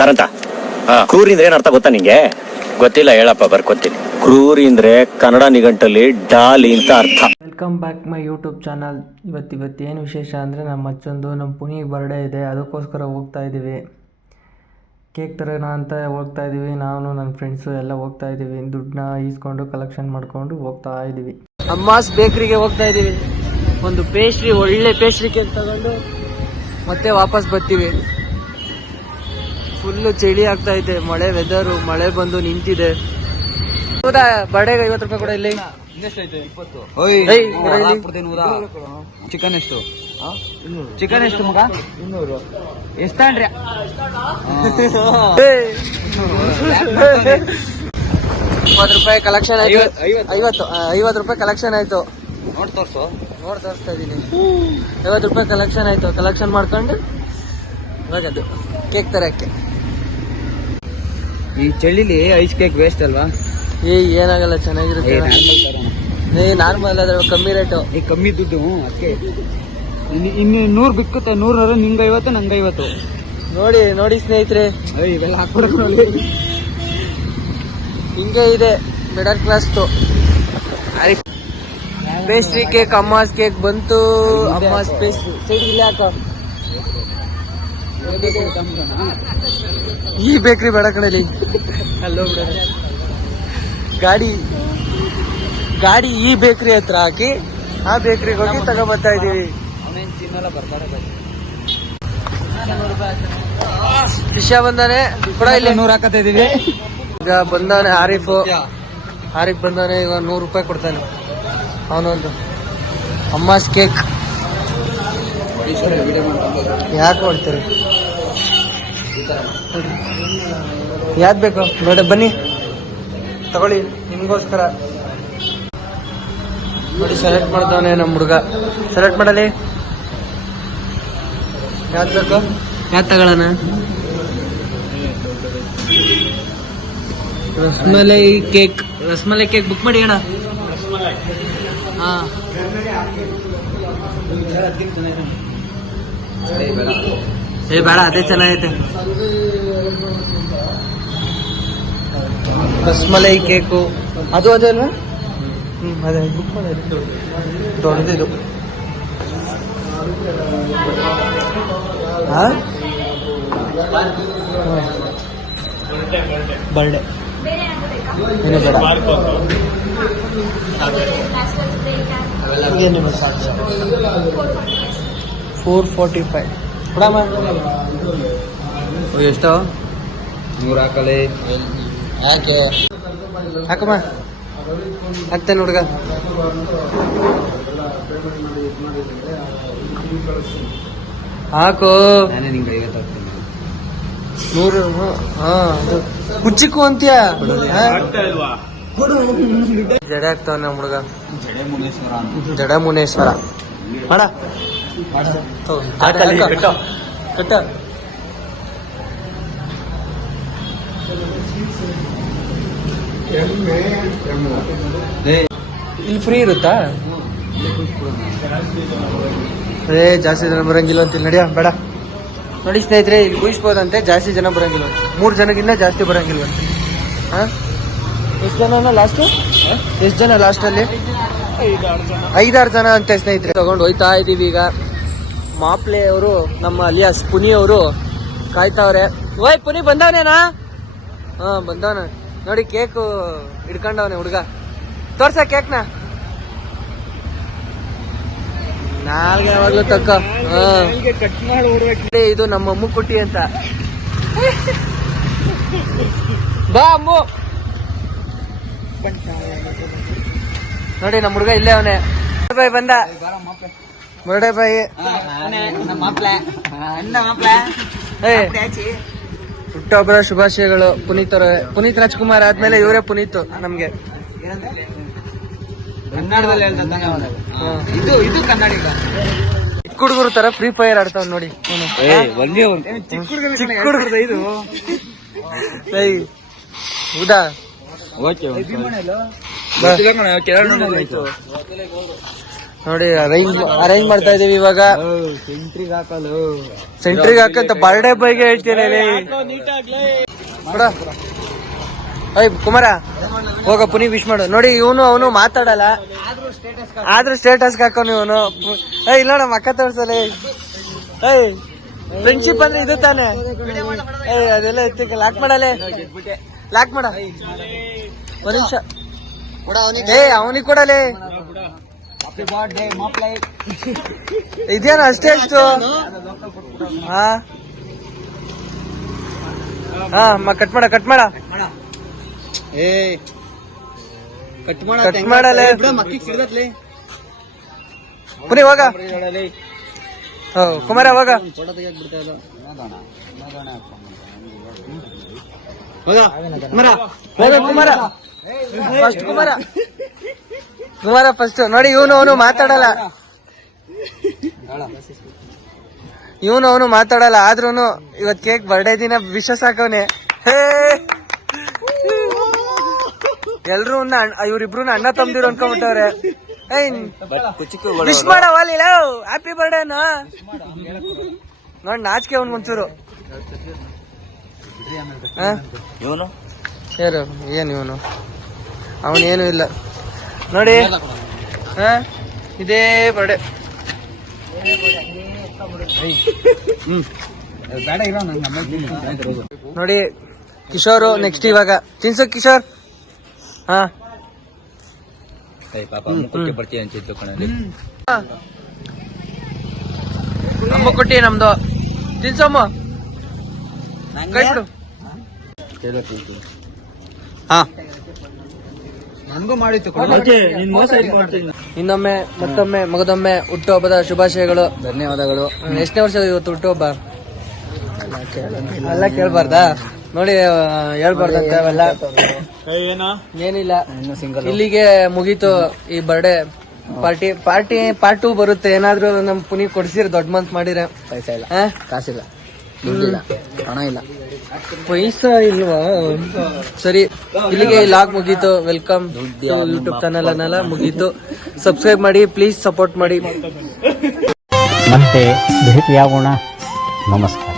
ಕಾರಂತ, ಕ್ರೂರಿ ಅಂದ್ರೆ ಏನ್ ಅರ್ಥ ಗೊತ್ತಾ ನಿಂಗೆ? ಗೊತ್ತಿಲ್ಲ, ಹೇಳಪ್ಪ ಬರ್ಕೊತೀನಿ. ಕ್ರೂರಿ ಅಂದ್ರೆ ಕನ್ನಡ ನಿಘಂಟಲ್ಲಿ ಡಾಲಿ ಅಂತ ಅರ್ಥ. Welcome back my YouTube channel. ಇವತ್ತೇನು ವಿಶೇಷ ಅಂದರೆ ನಮ್ಮ ಪುನಿಗೆ ಬರ್ಡೇ ಇದೆ, ಅದಕ್ಕೋಸ್ಕರ ಹೋಗ್ತಾ ಇದ್ದೀವಿ. ಕೇಕ್ ತರೋಣ ಅಂತ ಹೋಗ್ತಾ ಇದ್ದೀವಿ. ನಾನು ನನ್ನ ಫ್ರೆಂಡ್ಸು ಎಲ್ಲ ಹೋಗ್ತಾ ಇದ್ದೀವಿ. ದುಡ್ಡನ್ನ ಈಸ್ಕೊಂಡು ಕಲೆಕ್ಷನ್ ಮಾಡಿಕೊಂಡು ಹೋಗ್ತಾ ಇದ್ದೀವಿ. ಅಮ್ಮಾಸ್ ಬೇಕ್ರಿಗೆ ಹೋಗ್ತಾ ಇದ್ದೀವಿ. ಒಂದು ಪೇಸ್ಟ್ರಿ, ಒಳ್ಳೆ ಪೇಸ್ಟ್ರಿ ಕೇಕ್ ತಗೊಂಡು ಮತ್ತೆ ವಾಪಸ್ ಬರ್ತೀವಿ. ಫುಲ್ಲು ಚಳಿ ಆಗ್ತಾ ಇದೆ, ವೆದರು ಮಳೆ ಬಂದು ನಿಂತಿದೆ. ಹೌದಾ, ಬರ್ಡೇಗೆ 50 ರೂಪಾಯಿ ಕೂಡ ಇಲ್ಲಿ. ಚಿಕನ್ ಎಷ್ಟು? ಚಿಕನ್ ಎಷ್ಟು ಮಗ? 200. ಎಷ್ಟನ್ರಿ? 50 ರೂಪಾಯಿ ಕಲೆಕ್ಷನ್ ಆಯ್ತು. 50 ರೂಪಾಯಿ ಕಲೆಕ್ಷನ್ ಆಯ್ತು. ನೋಡ್ ತೋರಿಸ್ತಾ ಇದೀನಿ. 50 ರೂಪಾಯಿ ಕಲೆಕ್ಷನ್ ಆಯ್ತು. ಕಲೆಕ್ಷನ್ ಮಾಡ್ಕೊಂಡು ಹೋಗೋದು ಕೇಕ್ ತರಕ್ಕೆ. ಈ ಚಳಿಲಿ ಐಸ್ ಕೇಕ್ ವೇಸ್ಟ್ ಅಲ್ವಾ? ಏನಾಗಲ್ಲ, ಚೆನ್ನಾಗಿರುತ್ತೆ. ನಾರ್ಮಲ್ ಆದ್ರೆ ಕಮ್ಮಿ ರೇಟು, ಕಮ್ಮಿ ದುಡ್ಡು. ಅದಕ್ಕೆ ಇನ್ನು 100 ಬಿಕ್ಕುತ್ತೆ. 100 ನಿಮ್ಗೆ 50, ನಂಗೆ 50. ನೋಡಿ ಸ್ನೇಹಿತರೆ, ಇವೆಲ್ಲ ಹಾಕ್ಬಿಡೋದು. ಹಿಂಗೆ ಇದೆ ಮಿಡಲ್ ಕ್ಲಾಸ್ದು. ಪೇಸ್ಟ್ರಿ ಕೇಕ್, ಅಮ್ಮಾಸ್ ಕೇಕ್ ಬಂತು. ಅಮ್ಮಾಸ್ ಪೇಸ್ಟ್ರಿ ಸೈಡ್ ಇಲ್ಲ ಹಾಕ. ಈ ಬೇಕ್ರಿ ಬೇಡ ಕಡೆಯಲ್ಲಿ ಅಲ್ಲೋ ಗಾಡಿ ಈ ಬೇಕ್ರಿ ಹತ್ರ ಹಾಕಿ ಆ ಬೇಕ್ರಿಗೆ ಹೋಗಿ ತಗೊಂಡ್ಬರ್ತಾ ಇದೀವಿ. ವಿಷಯ ಬಂದಾನೆ ಕೂಡ ಇಲ್ಲಿ 100 ಹಾಕತ್ತಾ ಇದೀವಿ. ಈಗ ಬಂದಾನೆ ಆರಿಫ್ ಬಂದಾನೆ. ಈಗ 100 ರೂಪಾಯಿ ಕೊಡ್ತಾನೆ ಅವನೊಂದು. ಅಮ್ಮಾಸ್ ಕೇಕ್ ಯಾಕೆ ಮಾಡ್ತೀರಿ? ಯಾವ್ದು ಬೇಕು ನೋಡಿ, ಬನ್ನಿ ತಗೊಳ್ಳಿ, ನಿಮ್ಗೋಸ್ಕರ. ನೋಡಿ ಸೆಲೆಕ್ಟ್ ಮಾಡ್ದವನೆ ನಮ್ಮ ಹುಡುಗ. ಸೆಲೆಕ್ಟ್ ಮಾಡಲಿ, ಯಾವ್ದು ಬೇಕು? ಯಾವ್ದು ತಗೊಳ್ಳೋಣ? ರಸ್ಮಲೈ ಕೇಕ್ ಬುಕ್ ಮಾಡಿ ಅಣ್ಣ. ಹಾ, ಬೇಡ, ಅದೇ ಚೆನ್ನಾಗೈತೆ. ರಸ್ಮಲೈ ಕೇಕು ಅದೇ ಅಲ್ವಾ? ಅದೇ ಬುಕ್ ಮಾಡಿ. ದೊಡ್ಡದಿದು. ಬರ್ಡೇ ಏನು ಬೇಡ. ಏನು 445 ಕೊಡಮ್ಮ. ಎಷ್ಟು? 100 ಹಾಕಲಿ. ಯಾಕೆ ಹಾಕಮ್ಮ, ಹಾಕ್ತೇನೆ ಹುಡುಗ. ಹಾಕು. ನಾನೇ ನಿಂಗೆ 50 ಹಾಕ್ತೀನಿ. 100. ಹಾ, ಕುಚ್ಚಿಕ್ಕು ಅಂತೀಯ? ಜಡೆ ಆಗ್ತಾವ ನಮ್ಮ ಹುಡುಗ. ಜಡ ಮುನೇಶ್ವರ ಮಾಡ ಕಟ್ಟ. ಇಲ್ಲಿ ಫ್ರೀ ಇರುತ್ತಾ? ಅದೇ ಜಾಸ್ತಿ ಜನ ಬರಂಗಿಲ್ಲ ಅಂತಿಲ್ಲ. ನಡಿಯ ಬೇಡ. ನೋಡಿ ಸ್ನೇಹಿತರೆ, ಇಲ್ಲಿ ಊಹಿಸ್ಬೋದಂತೆ, ಜಾಸ್ತಿ ಜನ ಬರಂಗಿಲ್ಲ. 3 ಜನಗಿನ್ನ ಜಾಸ್ತಿ ಬರಂಗಿಲ್ವಂತೆ. ಹಾ, ಎಷ್ಟು ಜನ ಲಾಸ್ಟು? ಎಷ್ಟು ಜನ ಲಾಸ್ಟಲ್ಲಿ? 5-6 ಜನ ಅಂತೆ ಸ್ನೇಹಿತರೆ. ತಗೊಂಡು ಹೋಯ್ತಾ ಇದೀವಿ. ಈಗ ಮಾಪ್ಲೆ ಅವರು, ನಮ್ಮ ಅಲಿಯಾಸ್ ಪುನಿ ಅವರು ಕಾಯ್ತಾವ್ರೆ. ಓಯ್ ಪುನಿ ಬಂದವನೇನಾ? ಹಾ, ಬಂದವನ. ನೋಡಿ ಕೇಕು ಹಿಡ್ಕೊಂಡವನೆ ಹುಡುಗ. ತೋರ್ಸ ಕೇಕ್ನ. ನಾಲ್ಗೆ ಯಾವಾಗ್ಲೂ ತಕ್ಕ. ಇದು ನಮ್ಮ ಅಮ್ಮು ಕುಟ್ಟಿ ಅಂತ. ಬಾ ಅಮ್ಮು. ನೋಡಿ ನಮ್ಮ ಹುಡುಗ ಇಲ್ಲೇ ಅವನೇ. ಬಾಯ್ ಬಂದ. Birthday boy. ಹುಟ್ಟೊಬ್ಬರ ಶುಭಾಶಯಗಳು. ಪುನೀತ್ ರಾಜ್ಕುಮಾರ್ ಆದ್ಮೇಲೆ ಇವರೇ ಪುನೀತ್ ನಮ್ಗೆ. ಕನ್ನಡದಲ್ಲಿ ಇದು ಕನ್ನಡಿಗ. ಚಿಕ್ಕ ಹುಡುಗರು ತರ ಫ್ರೀ ಫೈರ್ ಆಡ್ತಾವ್ ನೋಡಿ. ಚಿಕ್ಕ ಹುಡುಗ ಇದು. ಹೌದಾ? ನೋಡಿ ಅರೇಂಜ್ ಮಾಡ್ತಾ ಇದೀವಿ ಇವಾಗ. ಸೆಂಟ್ರಿಗೆ ಹಾಕಲು ಸೆಂಟ್ರಿಗೆ ಹಾಕಂತ ಬರ್ಡೇ ಬಾಯ್ಗೆ ಹೇಳ್ತೀನಿ ಕುಮಾರ ಹೋಗ ಪುನಿ ವಿಶ್ ಮಾಡು. ನೋಡಿ ಇವನು ಅವನು ಮಾತಾಡಲ್ಲ ಆದ್ರೂ ಸ್ಟೇಟಸ್ ಹಾಕೋನು ಇವನು. ಇಲ್ಲ ನಮ್ಮ ಅಕ್ಕ ತೋರ್ಸಲ್ಲ. ಫ್ರೆಂಡ್ಶಿಪ್ ಅಂದ್ರೆ ಇದು ತಾನೆ. ಅದೆಲ್ಲ ಎತ್ತಿಕ ಲಾಕ್ ಮಾಡಲೇ, ಲಾಕ್ ಮಾಡ ಒಂದ್ ನಿಮಿಷ. ಅವನಿಗೆ ಕೊಡಲೇ. ಇದೇನು ಅಷ್ಟೇ ಇಷ್ಟು. ಹಾ ಕಟ್ ಮಾಡ ಕಟ್ ಮಾಡ ಕಟ್ ಮಾಡಲೇ. ಪುನಿ ಹೋಗ. ಕುಮಾರ ಹೋಗ. Kumara first Kumara first. ನೋಡಿ ಇವನು ಅವನು ಮಾತಾಡಲ್ಲ, ಆದ್ರೂನು ಇವತ್ ಕೇಕ್ ಬರ್ಡೇ ದಿನ ವಿಶ್ವಾಸ ಹಾಕವನೆ. ಎಲ್ರು ಇವ್ರಿಬ್ರು ಅಣ್ಣ ತಮ್ದಿರು ಅನ್ಕೊಂಡ್ಬಿಟ್ಟವ್ರೆ. Wish ಮಾಡವಲ್ಲ happy ಬರ್ಡೇನಾ. ನೋಡಿ ನಾಚಿಕೆ ಅವ್ನ್ ಒಂಚೂರು. ಇವನು ಯಾರು ಏನ್ ಇವನು ಅವನೇನು ಇಲ್ಲ ನೋಡಿ. ಇದೇ ಬರ್ಡೇ. ನೋಡಿ ಕಿಶೋರ್ ನೆಕ್ಸ್ಟ್ ಇವಾಗ ತಿನ್ಸು ಕಿಶೋರ್. ಹಾ ಬರ್ತೀಯ ಅಂತಿದ್ದು ಕಣಲ್ಲಿ. ಅಮ್ಮ ಕೊಟ್ಟಿ ನಮ್ದು ತಿನ್ಸಮ್ಮ ಕೈ ಬಿಡು. ಹಾ ನನ್ಗೂ ಮಾಡಿತ್ತು. ಇನ್ನೊಮ್ಮೆ ಮತ್ತೊಮ್ಮೆ ಮಗದೊಮ್ಮೆ ಹುಟ್ಟುಹಬ್ಬದ ಶುಭಾಶಯಗಳು, ಧನ್ಯವಾದಗಳು. ಎಷ್ಟನೇ ವರ್ಷ ಇವತ್ತು ಹುಟ್ಟುಹಬ್ಬ ಎಲ್ಲ ಕೇಳ್ಬಾರ್ದಾ? ನೋಡಿ ಹೇಳ್ಬಾರ್ದಂತೆ ಅವೆಲ್ಲ. ಏನಿಲ್ಲ, ಇಲ್ಲಿಗೆ ಮುಗೀತು ಈ ಬರ್ಡೇ ಪಾರ್ಟಿ. ಪಾರ್ಟ್ 2 ಬರುತ್ತೆ. ಏನಾದ್ರು ನಮ್ ಪುನಿ ಕೊಡ್ಸಿರ್ ದೊಡ್ಡ ಮನ್ಸ್ ಮಾಡಿರ. ಪೈಸಾ ಇಲ್ಲ, ಕಾಸಿಲ್ಲ, ಹಣ ಇಲ್ಲ. ಪೈಸಾ ಇಲ್ವಾ? ಸರಿ, ಇಲ್ಲಿಗೆ ಲಾಗ್ ಮುಗೀತು. ವೆಲ್ಕಮ್ ಯೂಟ್ಯೂಬ್ ಚಾನಲ್ ಅನ್ನೆಲ್ಲ ಮುಗೀತು. ಸಬ್ಸ್ಕ್ರೈಬ್ ಮಾಡಿ ಪ್ಲೀಸ್, ಸಪೋರ್ಟ್ ಮಾಡಿ. ಮತ್ತೆ ಭೇಟಿಯಾಗೋಣ. ನಮಸ್ಕಾರ.